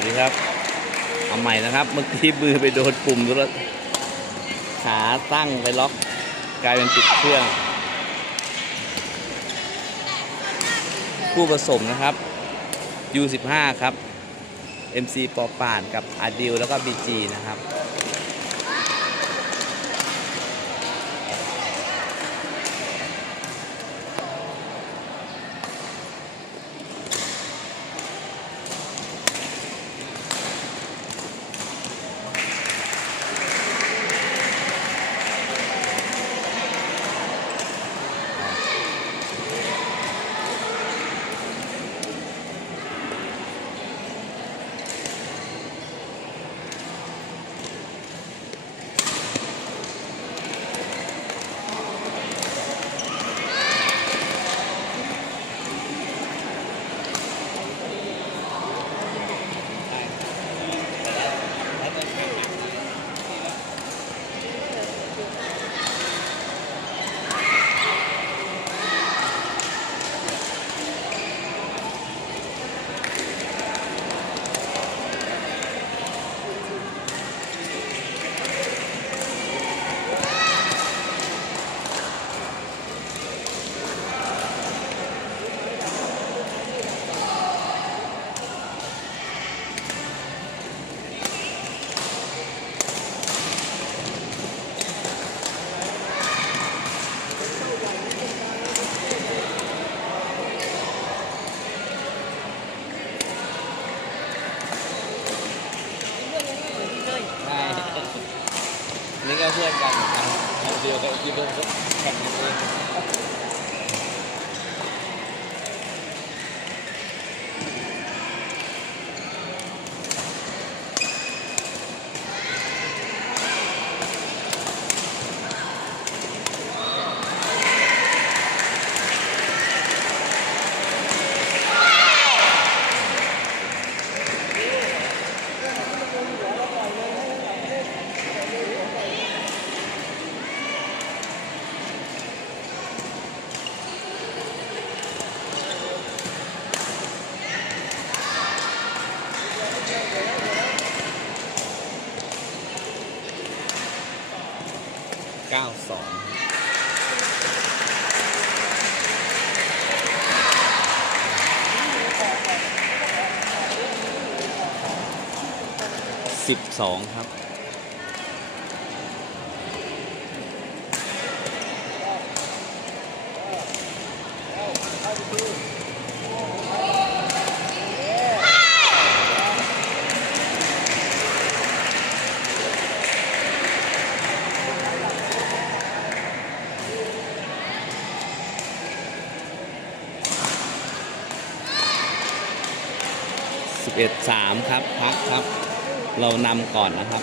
วัสดีครับเอาใหม่นะครับ เมื่อกี้มือไปโดนปุ่มแล้วขาตั้งไปล็อกกลายเป็นติดเครื่องผู้ผสมนะครับ U15 ครับ MC ปอป่านกับอาดิวแล้วก็ BG นะครับ 12 ครับสิบเอ็ดสามครับ พักครับ เรานำก่อนนะครับ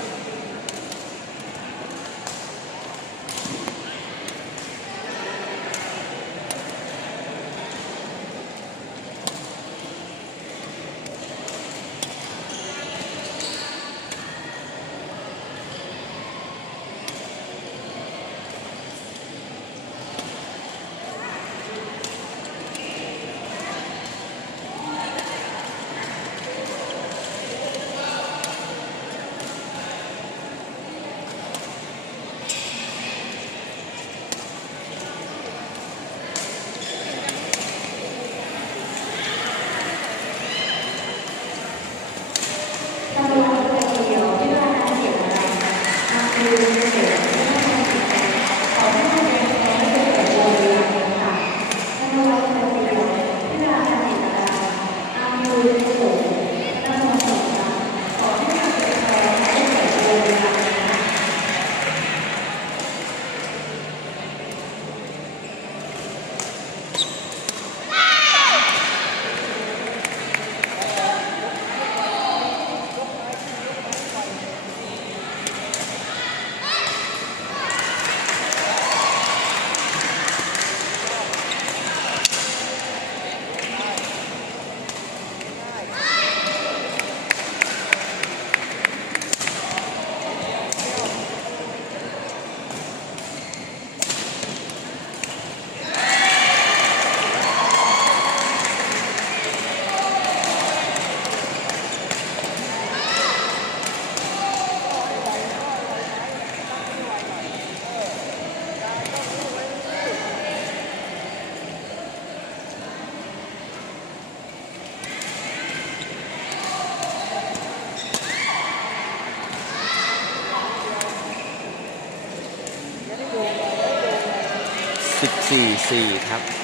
44 ครับ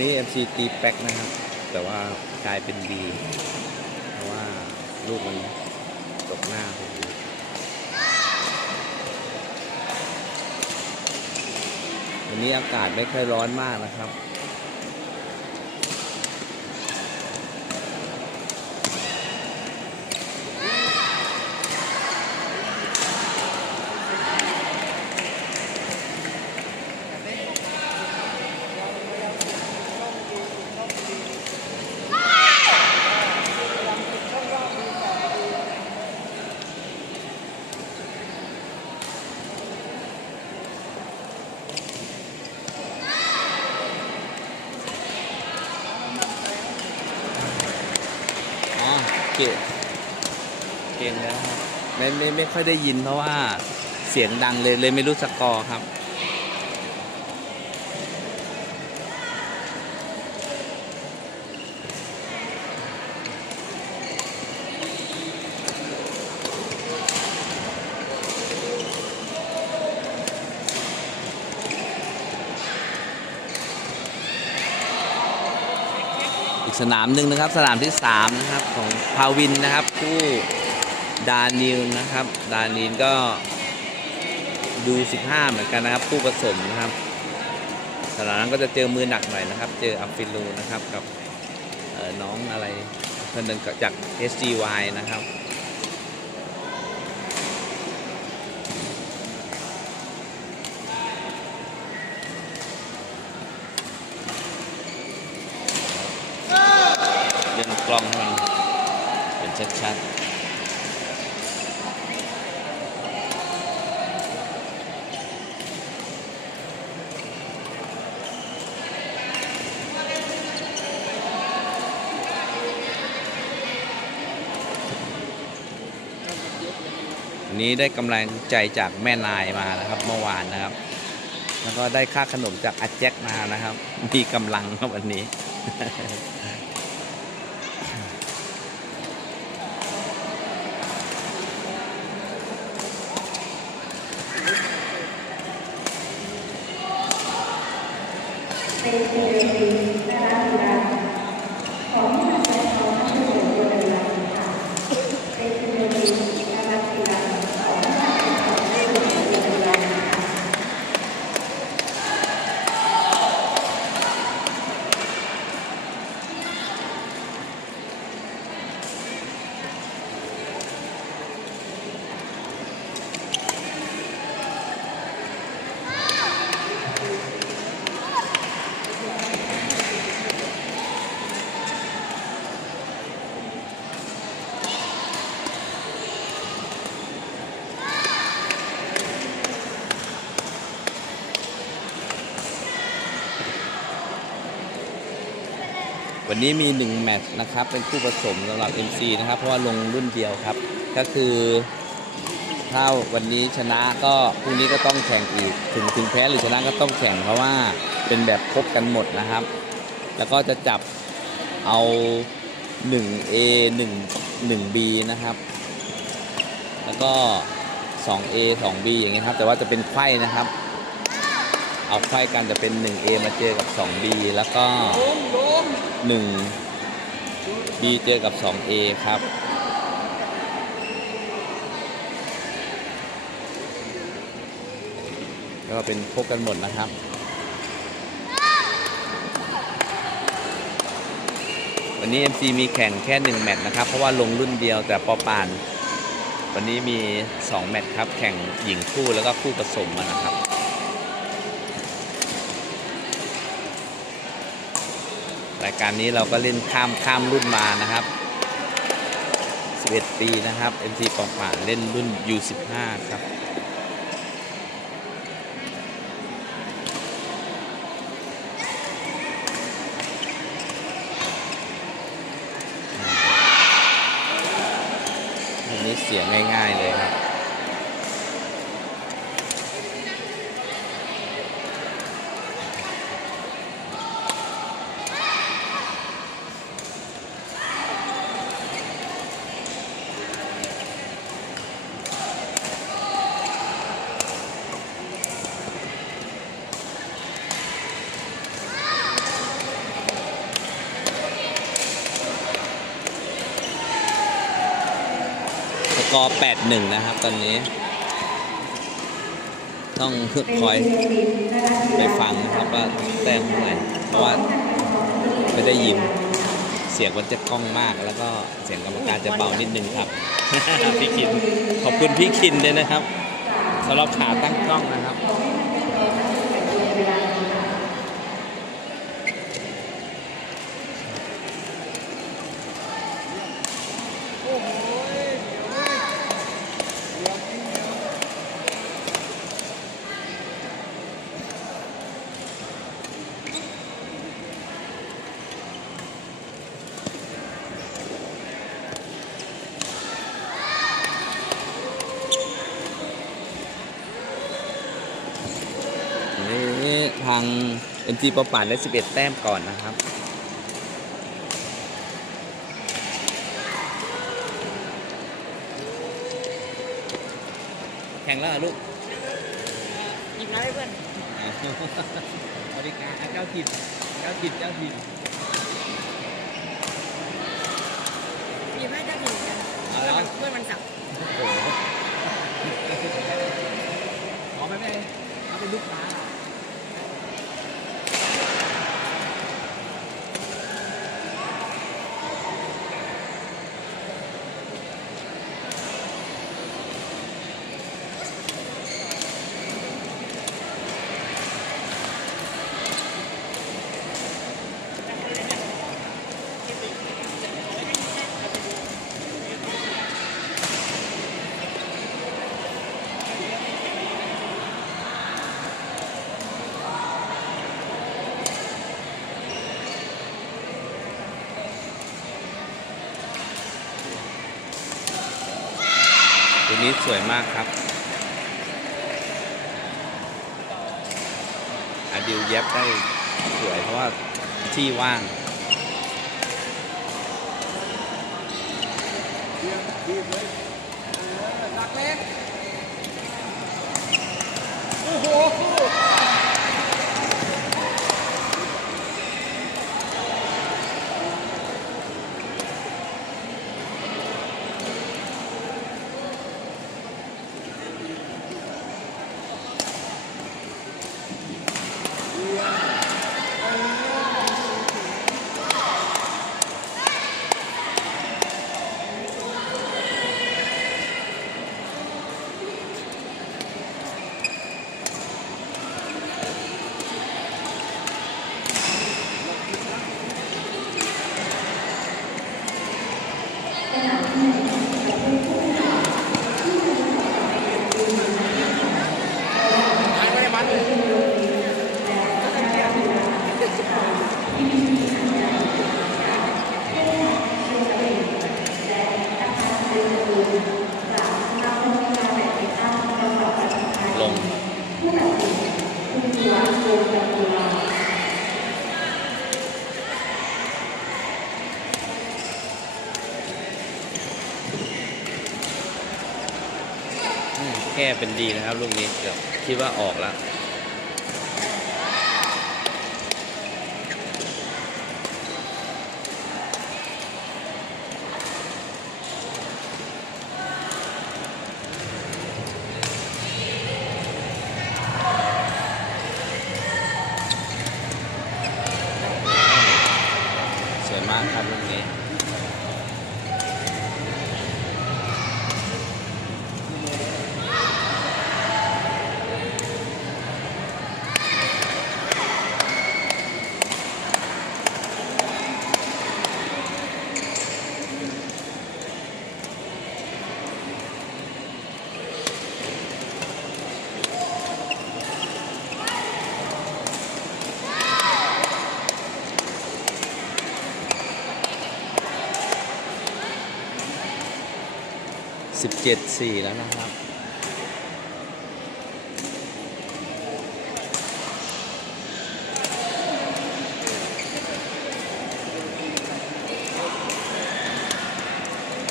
นี้ MC ตีแป๊กนะครับ แต่ว่ากลายเป็นดีเพราะว่าลูกมันตกหน้าผมวันนี้อากาศไม่ค่อยร้อนมากนะครับ อ๋อเกะเกมแล้วครับ ไม่ไม่ไม่ค่อยได้ยินเพราะว่าเสียงดังเลยเลยไม่รู้สกอร์ครับ อีกสนามหนึ่งนะครับ สนามที่ 3 นะครับ ของพาวินนะครับผู้ ดานิลนะครับ ดานิลก็ดู 15 เหมือนกันนะครับผู้ผสมนะครับสถานั้นก็จะเจอมือหนักหน่อยนะครับ เจออัฟฟิลูนะครับกับน้องอะไรคนหนึ่งจาก SGY นะครับ เดินกล้องให้มันเป็นชัดๆวั นี้ได้กำลังใจจากแม่นายมานะครับเมื่อวานนะครับ แล้วก็ได้ค่าขนมจากอาแจ็คมานะครับ มีกำลังครับวันนี้ วันนี้มี 1 แมตช์นะครับ เป็นคู่ผสมสำหรับ MC นะครับ เพราะว่าลงรุ่นเดียวครับ ก็คือถ้าวันนี้ชนะก็พรุ่งนี้ก็ต้องแข่งอีก ถึงถึงแพ้หรือชนะก็ต้องแข่งเพราะว่าเป็นแบบครบกันหมดนะครับ แล้วก็จะจับเอา 1A 1 1B นะครับ แล้วก็ 2A 2B อย่างเงี้ยครับ แต่ว่าจะเป็นไขว้นะครับ เอาไขว้กันจะเป็น 1A มาเจอกับ 2B แล้วก็ 1B เจอกับ 2A ครับ ก็เป็นพบกันหมดนะครับวันนี้ MC มีแข่งแค่ 1 แมตช์นะครับ เพราะว่าลงรุ่นเดียวแต่ปอปาน วันนี้มี 2 แมตช์ครับ แข่งหญิงคู่แล้วก็คู่ผสมนะครับ การนี้เราก็เล่นข้ามข้ามรุ่นมานะครับ 11 ปีนะครับ MC ปองป่านเล่นรุ่น U15 ครับอันนี้เสียงง่าย ๆ เลย 8-1 นะครับตอนนี้ ต้องคอยไปฟังนะครับว่าแต้มเท่าไหร่เพราะว่าไม่ได้ยินเสียงมันจะกล้องมากแล้วก็เสียงกรรมการจะเบานิดนึงครับ พี่คินขอบคุณพี่คินด้วยนะครับสำหรับขาตั้งกล้องนะครับ นี่ทาง NG ประป่านได้ 11 แต้มก่อนนะครับแข่งแล้วเหรอลูกหยิบน้ำให้เพื่อนบริการเจ้าถิ่นเจ้าถิ่นเจ้าถิ่นหยิบให้เจ้าถิ่นกันเอาเพื่แล้อนวมันเพื่อนมันสั่งโอ้โหอ๋อไม่เป็นไรเขาเป็นลูกค้า นี้สวยมากครับอาดิวเย็บได้สวยเพราะว่าที่ว่างหลักเล็กโอ้โห ก้เป็นดีนะครับลูกนี้เกือบคิดว่าออกแล้วสวยมากครับลูกนี้ สิบเจ็ดสี่แล้วนะครับ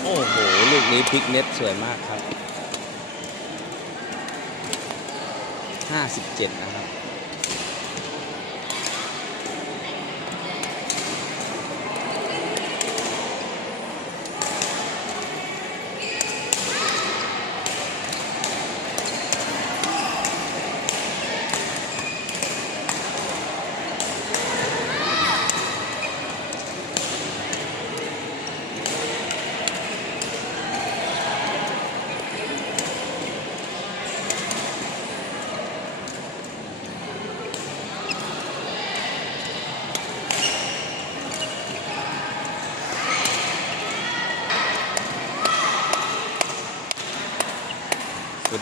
โอ้โห ลูกนี้พลิกเน็ตสวยมากครับห้าสิบเจ็ดนะครับ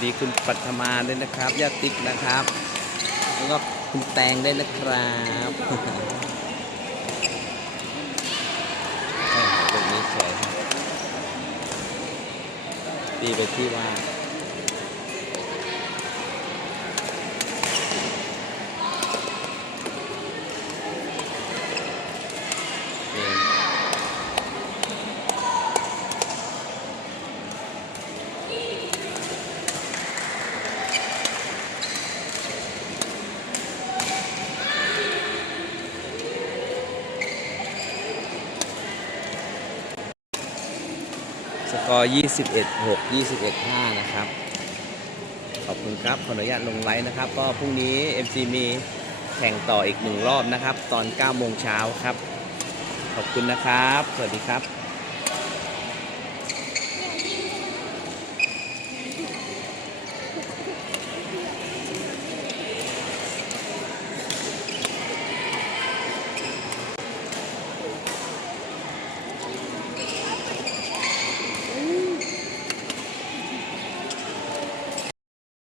ดีคุณปัทมาด้วยนะครับญาติกนะครับ แล้วก็คุณแตงด้วยนะครับตรงนี้สวยครับตีไปที่ว่า 21 6 21 5 นะครับ ขอบคุณครับ ขออนุญาตลงไลฟ์นะครับ ก็พรุ่งนี้ MC มีแข่งต่ออีกหนึ่งรอบนะครับ ตอน9โมงเช้าครับ ขอบคุณนะครับ สวัสดีครับ